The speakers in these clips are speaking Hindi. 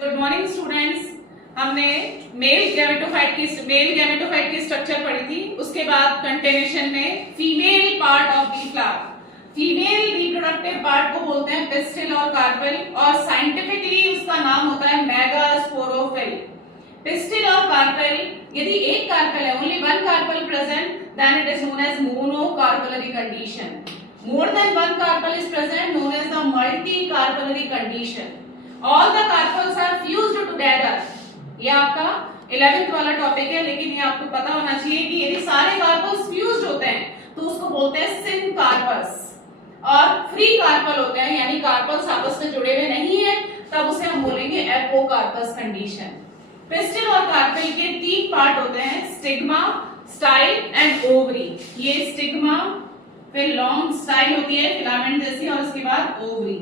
Good morning students. हमने मेल गैमेटोफाइट की स्ट्रक्चर पढ़ी थी। उसके बाद कंटिन्यूएशन में female part of the flower, female reproductive part को बोलते हैं पिस्टिल और कार्पेल, और साइंटिफिकली उसका नाम होता है मेगास्पोरोफिल। पिस्टिल और कार्पेल, यदि एक कार्पेल है, only one carpel present, then it is known as monocarpellary condition. More than one carpel is present, known as the multi-carpellary condition. All the carpels are fused together. ये आपका 11th वाला टॉपिक है, लेकिन ये आपको पता होना चाहिए कि यदि सारे कार्पल्स फ्यूज्ड होते हैं तो उसको बोलते हैं सिनकार्पस, और फ्री कार्पल होते हैं यानी कार्पल्स आपस में जुड़े हुए नहीं है, तब उसे हम बोलेंगे एपोकार्पस कंडीशन. पिस्टिल और कार्पेल के तीन पार्ट होते हैं, स्टिग्मा, स्टाइल एंड ओवरी. ये स्टिग्मा, फिर लॉन्ग स्टाइल होती है फिलामेंट जैसी, और उसके बाद ओवरी.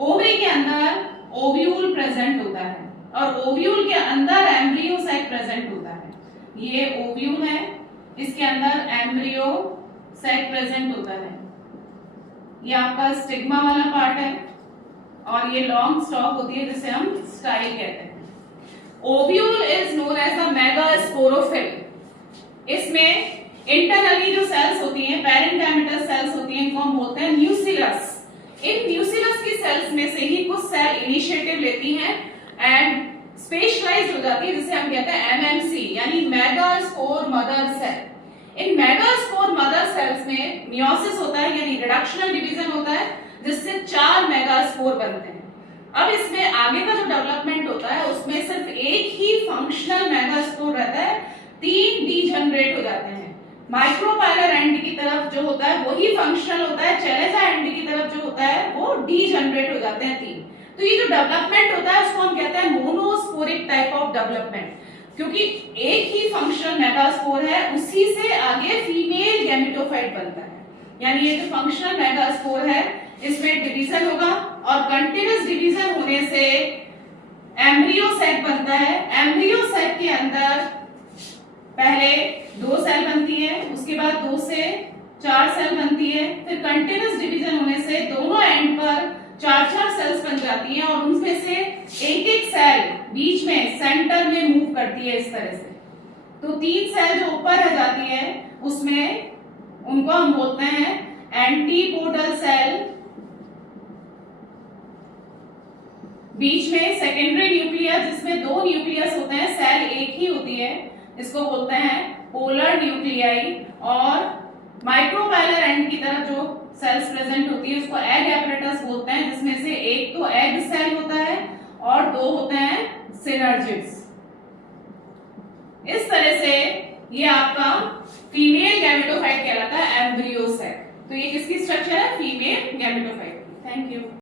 ओवरी के अंदर ओव्यूल प्रेजेंट होता है, और ओव्यूल के अंदर एम्ब्रियो साइट प्रेजेंट होता है. ये ओव्यूल है, इसके अंदर एम्ब्रियो साइट प्रेजेंट होता है. ये आपका स्टिग्मा वाला पार्ट है, और ये लॉन्ग स्टॉक होती है जिसे हम स्टाइल कहते हैं. Ovule is known as the megasporophyll. इसमें इंटरनली जो सेल्स होती हैं, पैरेंटाइमेटस सेल्स होती हैं, इनको हम बोलते हैं न्यूसिलस. इन न्यूसिलस की सेल्स में से ही कुछ सेल इनिशिएटिव लेती हैं एंड स्पेशलाइज्ड हो जाती है, जिसे हम कहते हैं एमएमसी यानी मेगास्पोर मदर सेल. इन मेगास्पोर मदर सेल्स में मियोसिस होता है यानी रिडक्शनल डिवीजन होता है, जिससे 4 मेगास्पोर बनते हैं. अब इसमें आगे का जो डेवलपमेंट होता है उसमें सिर्फ एक ही फंक्शनल मेगास्पोर रहता है, 3 डीजनरेट हो जाते हैं. माइक्रोपाइलर एंड की तरफ जो होता है वही फंक्शनल होता है, चेलेसा एंड की तरफ जो होता है वो डीजनरेट हो जाते हैं 3. तो ये जो डेवलपमेंट होता है उसको हम कहते हैं मोनोस्पोरिक टाइप ऑफ डेवलपमेंट, क्योंकि एक ही फंक्शनल मेगास्पोर है, उसी से आगे फीमेल गैमेटोफाइट बनता है. यानी ये जो फंक्शनल मेगास्पोर है इसमें डिवीजन होगा, और कंटिन्यूअस डिवीजन होने से एम्ब्रियो सेट बनता है. एम्ब्रियो सेट के अंदर पहले 2 सेल बनती है, उसके बाद 2 से 4 सेल बनती है, फिर कंटिन्यूअस डिवीजन होने से दोनों एंड पर 4-4 सेल्स बन जाती हैं, और उनमें से एक-एक सेल बीच में सेंटर में मूव करती है इस तरह से. तो 3 सेल जो ऊपर रह जाती है उसमें उनको हम बोलते हैं एंटीपोडल सेल. बीच में सेकेंडरी न्यूक्लियस जिसमें 2 न्यूक्लियस होते हैं, सेल एक ही होती है, इसको बोलते हैं पोलर न्यूक्लियाई. और माइक्रोपाइलर एंड की तरफ जो सेल्स प्रेजेंट होती है उसको एग एपरेटस बोलते हैं, जिसमें से एक तो एग सेल होता है और 2 होते हैं सिनर्जिड्स. इस तरह से ये आपका फीमेल गैमेटोफाइट कहलाता है, एम्ब्रियो सेल. तो ये किसकी स्ट्रक्चर है? Female gametophyte. Thank you.